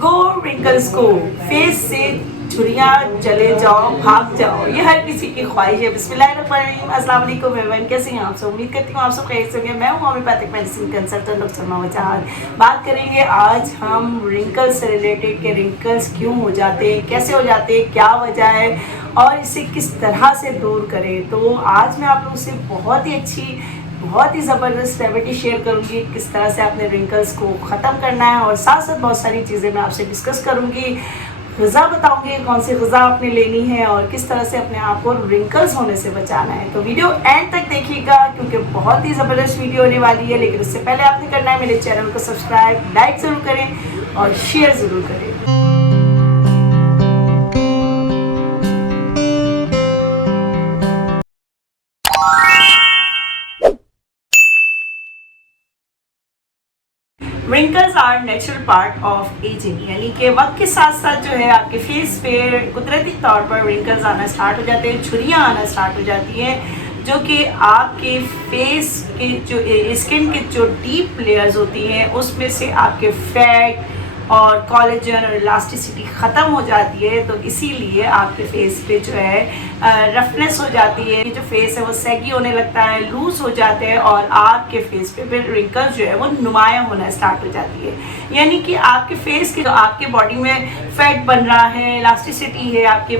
गो wrinkles को, face से झुर्रियाँ चले जाओ, भाग जाओ, ये हर किसी की ख्वाहिश है। बिस्मिल्लाहिर्रहमानिर्रहीम, अस्सलाम वालेकुम एवरीवन, कैसे हैं आप सब? उम्मीद करती हूँ आप सब खैरियत से होंगे। मैं हूँ homeopathic medicine consultant doctor Salma वजाहत। बात करेंगे आज हम रिंकल्स से रिलेटेड के रिंकल्स क्यों हो जाते हैं, कैसे हो जाते हैं, क्या वजह है और इसे किस तरह से दूर करें। तो आज मैं आप लोगों से बहुत ही ज़बरदस्त रेमेडी शेयर करूंगी किस तरह से आपने रिंकल्स को ख़त्म करना है, और साथ साथ बहुत सारी चीज़ें मैं आपसे डिस्कस करूंगी। ग़िज़ा बताऊंगी कौन सी ग़िज़ा आपने लेनी है और किस तरह से अपने आप को रिंकल्स होने से बचाना है। तो वीडियो एंड तक देखिएगा क्योंकि बहुत ही ज़बरदस्त वीडियो होने वाली है। लेकिन उससे पहले आपने करना है मेरे चैनल को सब्सक्राइब, लाइक ज़रूर करें और शेयर ज़रूर करें। Wrinkles are natural part of ageing, यानी कि वक्त के साथ साथ जो है आपके फेस पे कुदरती तौर पर रिंकल्स आना स्टार्ट हो जाते हैं, झुर्रियाँ आना स्टार्ट हो जाती हैं, जो कि आपके फेस के जो स्किन के जो डीप लेयर्स होती हैं उसमें से आपके फैट और कोलेजन और इलास्टिसिटी ख़त्म हो जाती है। तो इसीलिए आपके फेस पे जो है रफनेस हो जाती है, जो फेस है वो सैगी होने लगता है, लूज हो जाते हैं और आपके फेस पे फिर रिंकल्स जो है वो नुमायाँ होना स्टार्ट हो जाती है। यानी कि आपके फेस के जो आपके बॉडी में फैट बन रहा है, इलास्टिसिटी है आपके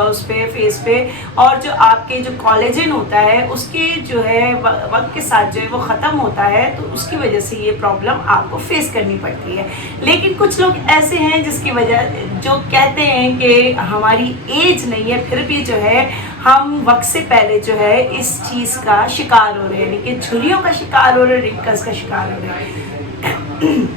उस पे फेस पे, और जो आपके जो कोलेजन होता है उसके जो है वक्त के साथ जो है वो ख़त्म होता है। तो उसकी वजह से ये प्रॉब्लम आपको फेस करनी पड़ती है। लेकिन कुछ लोग ऐसे हैं जिसकी वजह जो कहते हैं कि हमारी एज नहीं है, फिर भी जो है हम वक्त से पहले जो है इस चीज़ का शिकार हो रहे हैं, यानी कि झुर्रियों का शिकार हो रहे हैं, रिंकल्स का शिकार हो रहे हैं।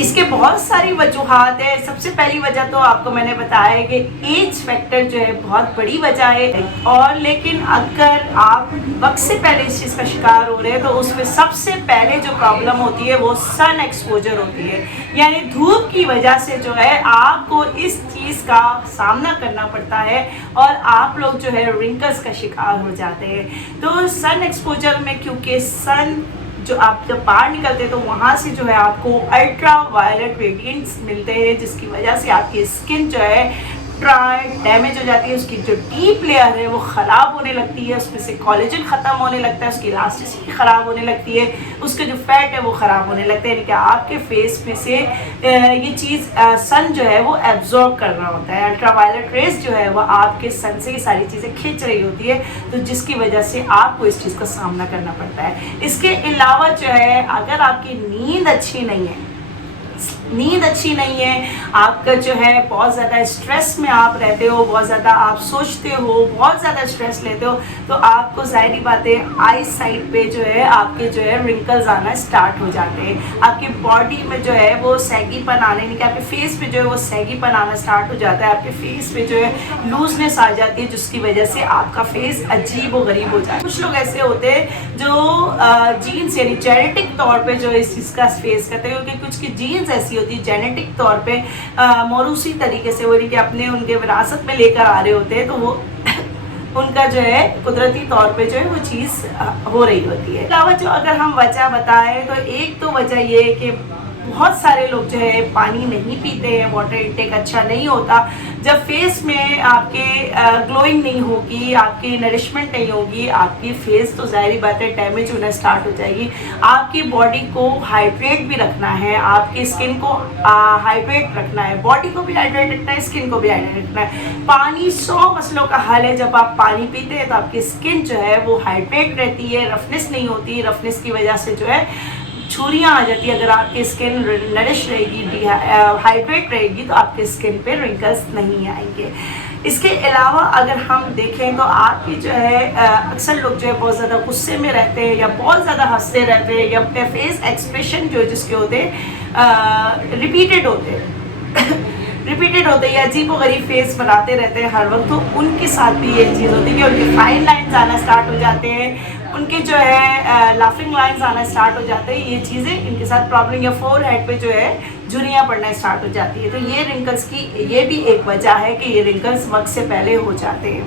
इसके बहुत सारी वजूहात है। सबसे पहली वजह तो आपको मैंने बताया है कि एज फैक्टर जो है बहुत बड़ी वजह है। और लेकिन अगर आप वक्त से पहले इस चीज़ का शिकार हो रहे हैं तो उसमें सबसे पहले जो प्रॉब्लम होती है वो सन एक्सपोजर होती है, यानी धूप की वजह से जो है आपको इस चीज़ का सामना करना पड़ता है और आप लोग जो है रिंकल्स का शिकार हो जाते हैं। तो सन एक्सपोजर में क्योंकि सन जो आप जब बाहर निकलते हैं तो वहाँ से जो है आपको अल्ट्रा वायलेट रेडिएंट्स मिलते हैं, जिसकी वजह से आपकी स्किन जो है ड्राई डैमेज हो जाती है, उसकी जो डीप लेयर है वो ख़राब होने लगती है, उसमें से कोलेजन ख़त्म होने लगता है, उसकी इलास्टिसिटी ख़राब होने लगती है, उसके जो फैट है वो ख़राब होने लगता है। यानी कि आपके फेस में से ये चीज़ सन जो है वो एब्जॉर्ब कर रहा होता है, अल्ट्रा वायलेट रेस जो है वो आपके सन से ये सारी चीज़ें खींच रही होती है, तो जिसकी वजह से आपको इस चीज़ का सामना करना पड़ता है। इसके अलावा जो है अगर आपकी नींद अच्छी नहीं है, आपका जो है बहुत ज़्यादा स्ट्रेस में आप रहते हो, बहुत ज़्यादा आप सोचते हो, बहुत ज़्यादा स्ट्रेस लेते हो, तो आपको ज़ाहिर बात है आई साइड पे जो है आपके जो है रिंकल्स आना स्टार्ट हो जाते हैं। आपकी बॉडी में जो है वो सैगीपन आने, यानी कि आपके फेस पे जो है वो सैगीपन आना स्टार्ट हो जाता है, आपके फेस पे जो है लूजनेस आ जाती है, जिसकी वजह से आपका फेस अजीब व गरीब हो जाता है। कुछ लोग ऐसे होते हैं जो जीन्स यानी जेनेटिक तौर पर जो इस चीज़ का फेस करते हैं, क्योंकि कुछ की जीन्स ऐसी होती है जेनेटिक तौर पे मौरूसी तरीके से वो कि अपने उनके विरासत में लेकर आ रहे होते हैं, तो वो उनका जो है कुदरती तौर पे जो है वो चीज़ हो रही होती है। अलावा जो अगर हम वजह बताएं तो एक तो वजह ये है कि बहुत सारे लोग जो है पानी नहीं पीते हैं, वाटर इंटेक अच्छा नहीं होता। जब फेस में आपके ग्लोइंग नहीं होगी, आपकी नरिशमेंट नहीं होगी, आपकी फेस तो ज़ाहिर बात है डैमेज होना स्टार्ट हो जाएगी। आपकी बॉडी को हाइड्रेट भी रखना है, आपकी स्किन को हाइड्रेट रखना है, बॉडी को भी हाइड्रेट रखना है, स्किन को भी हाइड्रेट रखना है। पानी 100 मसलों का हल है। जब आप पानी पीते हैं तो आपकी स्किन जो है वो हाइड्रेट रहती है, रफनेस नहीं होती, रफनेस की वजह से जो है झुर्रियाँ आ जाती है। अगर आपकी स्किन नरिश रहेगी, हाइड्रेट रहेगी, तो आपके स्किन पे रिंकल्स नहीं आएंगे। इसके अलावा अगर हम देखें तो आपकी जो है अक्सर लोग जो है बहुत ज़्यादा गुस्से में रहते हैं या बहुत ज़्यादा हंसते रहते हैं, या अपने फेस एक्सप्रेशन जो जिसके होते हैं रिपीटेड होते हैं या अजीब व गरीब फेस बनाते रहते हैं हर वक्त, तो उनके साथ भी ये चीज़ होती है कि उनके फाइन लाइन्स आना स्टार्ट हो जाते हैं, उनके जो है लाफिंग लाइन्स आना स्टार्ट हो जाते हैं। ये चीज़ें इनके साथ प्रॉब्लम, या फोर हेड पे जो है झुर्रियाँ पड़ना स्टार्ट हो जाती है। तो ये रिंकल्स की ये भी एक वजह है कि ये रिंकल्स वक्त से पहले हो जाते हैं।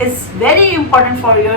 is very important for your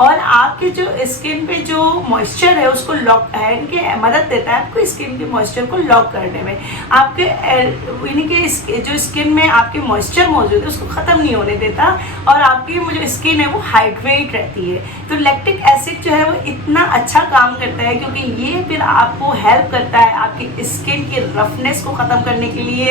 और आपके जो स्किन पे जो मॉइस्चर है उसको लॉक हैंड के मदद देता है आपको स्किन के मॉइस्चर को लॉक करने में। आपके यानी कि जो स्किन में आपके मॉइस्चर मौजूद है उसको ख़त्म नहीं होने देता और आपकी जो स्किन है वो हाइड्रेट रहती है। तो लैक्टिक एसिड जो है वो इतना अच्छा काम करता है क्योंकि ये फिर आपको हेल्प करता है आपकी स्किन की रफनेस को ख़त्म करने के लिए,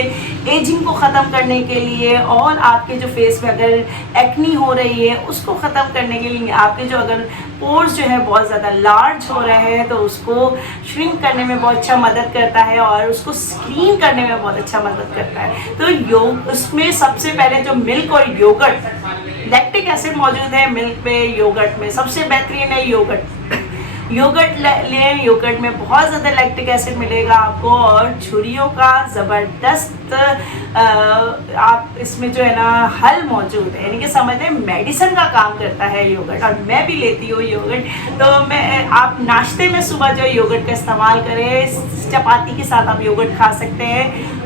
एजिंग को ख़त्म करने के लिए, और आपके जो फेस में अगर एक्नी हो रही है उसको ख़त्म करने के लिए, आपके जो अगर पोर्स जो है बहुत ज़्यादा लार्ज हो रहे हैं तो उसको श्रिंक करने में बहुत अच्छा मदद करता है और उसको क्लीन करने में बहुत अच्छा मदद करता है। तो उसमें सबसे पहले जो मिल्क और योगर्ट, लैक्टिक एसिड मौजूद है मिल्क में, योगर्ट में, सबसे बेहतरीन है योगर्ट। योगर्ट लें, योगर्ट में बहुत ज़्यादा लैक्टिक एसिड मिलेगा आपको और झुर्रियों का ज़बरदस्त आप इसमें जो है ना हल मौजूद है, यानी कि समझ लें मेडिसिन का काम करता है योगर्ट। और मैं भी लेती हूँ योगर्ट, तो आप नाश्ते में सुबह जो योगर्ट का इस्तेमाल करें, चपाती के साथ आप योगर्ट खा सकते हैं,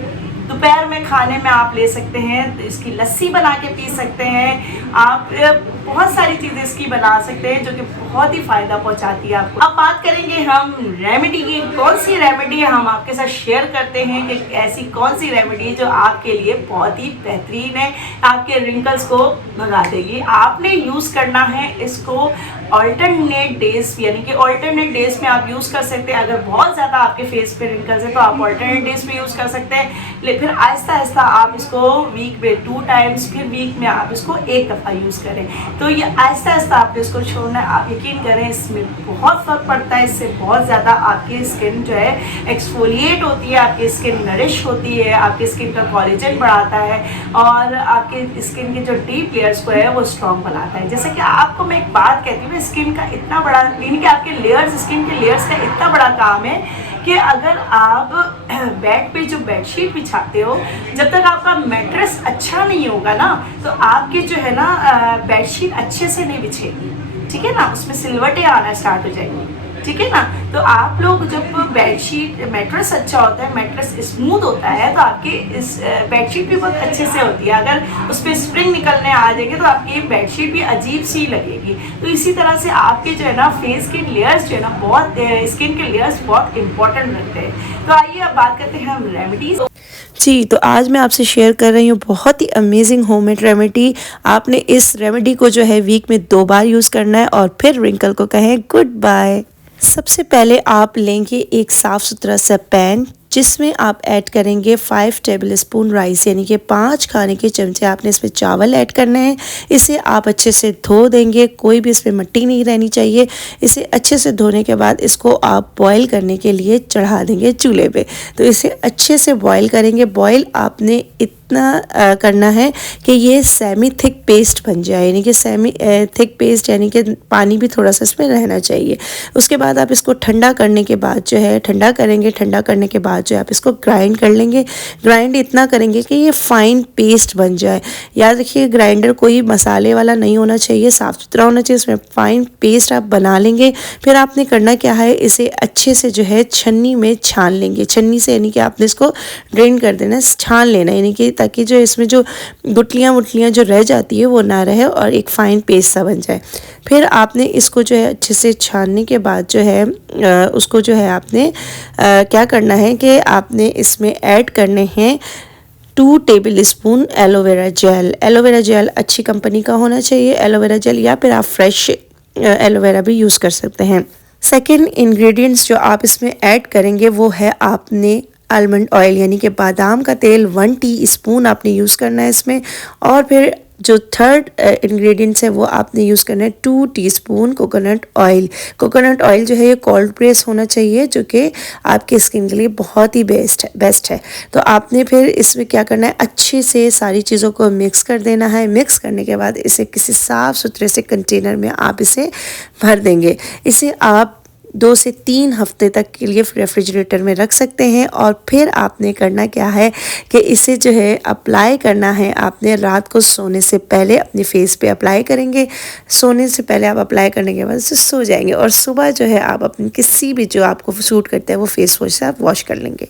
दोपहर में खाने में आप ले सकते हैं, तो इसकी लस्सी बना के पी सकते हैं आप, बहुत सारी चीज़ें इसकी बना सकते हैं जो कि बहुत ही फ़ायदा पहुंचाती है आपको। अब बात करेंगे हम रेमेडी की, कौन सी रेमेडी हम आपके साथ शेयर करते हैं कि ऐसी कौन सी रेमेडी जो आपके लिए बहुत ही बेहतरीन है, आपके रिंकल्स को भगा देगी। आपने यूज़ करना है इसको ऑल्टरनेट डेज, यानी कि ऑल्टरनेट डेज में आप यूज़ कर सकते हैं। अगर बहुत ज़्यादा आपके फेस पे रिंकल्स है तो आप ऑल्टरनेट डेज में यूज़ कर सकते हैं, फिर आहिस्ता आहिस्ता आप इसको वीक में 2 टाइम्स, फिर वीक में आप इसको 1 दफ़ा यूज़ करें। तो ये आहिस्ता आहिस्ता आपको इसको छोड़ना है। आप यकीन करें इसमें बहुत फ़र्क पड़ता है, इससे बहुत ज़्यादा आपकी स्किन जो है एक्सफोलिएट होती है, आपकी स्किन नरिश होती है, आपकी स्किन का कोलेजन बढ़ाता है और आपके स्किन के जो डीप लेयर्स को है वो स्ट्रॉन्ग बनाता है। जैसे कि आपको मैं एक बात कहती हूँ, स्किन का इतना बड़ा, यानी कि आपके लेयर्स, स्किन के लेयर्स का इतना बड़ा काम है कि अगर आप बेड पे जो बेडशीट बिछाते हो, जब तक आपका मैट्रेस अच्छा नहीं होगा ना तो आपकी जो है ना बेडशीट अच्छे से नहीं बिछेगी, ठीक है ना, उसमें सिलवटें आना स्टार्ट हो जाएंगी, ठीक है ना। तो आप लोग जब बेडशीट, मैट्रेस अच्छा होता है, मैट्रेस स्मूथ होता है तो आपकी इस बेडशीट भी बहुत अच्छे से होती है। अगर उस पर स्प्रिंग निकलने आ जाएंगे तो आपकी बेडशीट भी अजीब सी लगेगी। तो इसी तरह से आपके जो है ना फेस के लेयर्स जो है ना, बहुत स्किन के लेयर्स बहुत इंपॉर्टेंट रखते हैं। तो आइए अब बात करते हैं हम रेमेडीज। जी, तो आज मैं आपसे शेयर कर रही हूँ बहुत ही अमेजिंग होममेड रेमेडी। आपने इस रेमेडी को जो है वीक में 2 बार यूज़ करना है और फिर रिंकल को कहें गुड बाय। सबसे पहले आप लेंगे एक साफ़ सुथरा सा पैन जिसमें आप ऐड करेंगे 5 टेबलस्पून राइस, यानी कि 5 खाने के चमचे आपने इसमें चावल ऐड करने हैं। इसे आप अच्छे से धो देंगे, कोई भी इसमें मिट्टी नहीं रहनी चाहिए। इसे अच्छे से धोने के बाद इसको आप बॉईल करने के लिए चढ़ा देंगे चूल्हे पे। तो इसे अच्छे से बॉईल करेंगे। बॉईल आपने इतना करना है कि ये सेमी थिक पेस्ट बन जाए, यानी कि सेमी थिक पेस्ट, यानी कि पानी भी थोड़ा सा इसमें रहना चाहिए। उसके बाद आप इसको ठंडा करने के बाद जो है, ठंडा करेंगे, ठंडा करने के बाद जो है आप इसको ग्राइंड कर लेंगे। ग्राइंड इतना करेंगे कि ये फाइन पेस्ट बन जाए। याद रखिए ग्राइंडर कोई मसाले वाला नहीं होना चाहिए, साफ़ सुथरा होना चाहिए। इसमें फाइन पेस्ट आप बना लेंगे। फिर आपने करना क्या है, इसे अच्छे से जो है छन्नी में छान लेंगे। छन्नी से यानी कि आपने इसको ड्रेन कर देना, छान लेना, यानी कि ताकि जो इसमें जो गुठलियाँ वुटलियाँ जो रह जाती है वो ना रहे और एक फ़ाइन पेस्ट सा बन जाए। फिर आपने इसको जो है अच्छे से छानने के बाद जो है उसको जो है आपने क्या करना है कि आपने इसमें ऐड करने हैं 2 tablespoon aloe vera gel. Aloe vera gel अच्छी कंपनी का होना चाहिए, एलोवेरा जेल, या फिर आप फ्रेश एलोवेरा भी यूज़ कर सकते हैं। सेकेंड इंग्रेडिएंट्स जो आप इसमें ऐड करेंगे वो है आपने आलमंड ऑयल, यानी कि बादाम का तेल 1 टीस्पून आपने यूज़ करना है इसमें। और फिर जो थर्ड इंग्रेडिएंट्स है वो आपने यूज़ करना है 2 teaspoon coconut oil. Coconut oil जो है ये कोल्ड प्रेस होना चाहिए, जो कि आपके स्किन के लिए बहुत ही बेस्ट है। तो आपने फिर इसमें क्या करना है, अच्छे से सारी चीज़ों को मिक्स कर देना है। मिक्स करने के बाद इसे किसी साफ़ सुथरे से कंटेनर में आप इसे भर देंगे। इसे आप 2 से 3 हफ्ते तक के लिए रेफ्रिजरेटर में रख सकते हैं। और फिर आपने करना क्या है कि इसे जो है अप्लाई करना है, आपने रात को सोने से पहले अपने फेस पे अप्लाई करेंगे। सोने से पहले आप अप्लाई करने के बाद सो जाएंगे और सुबह जो है आप अपनी किसी भी जो आपको सूट करता है वो फेस वॉश से आप वॉश कर लेंगे।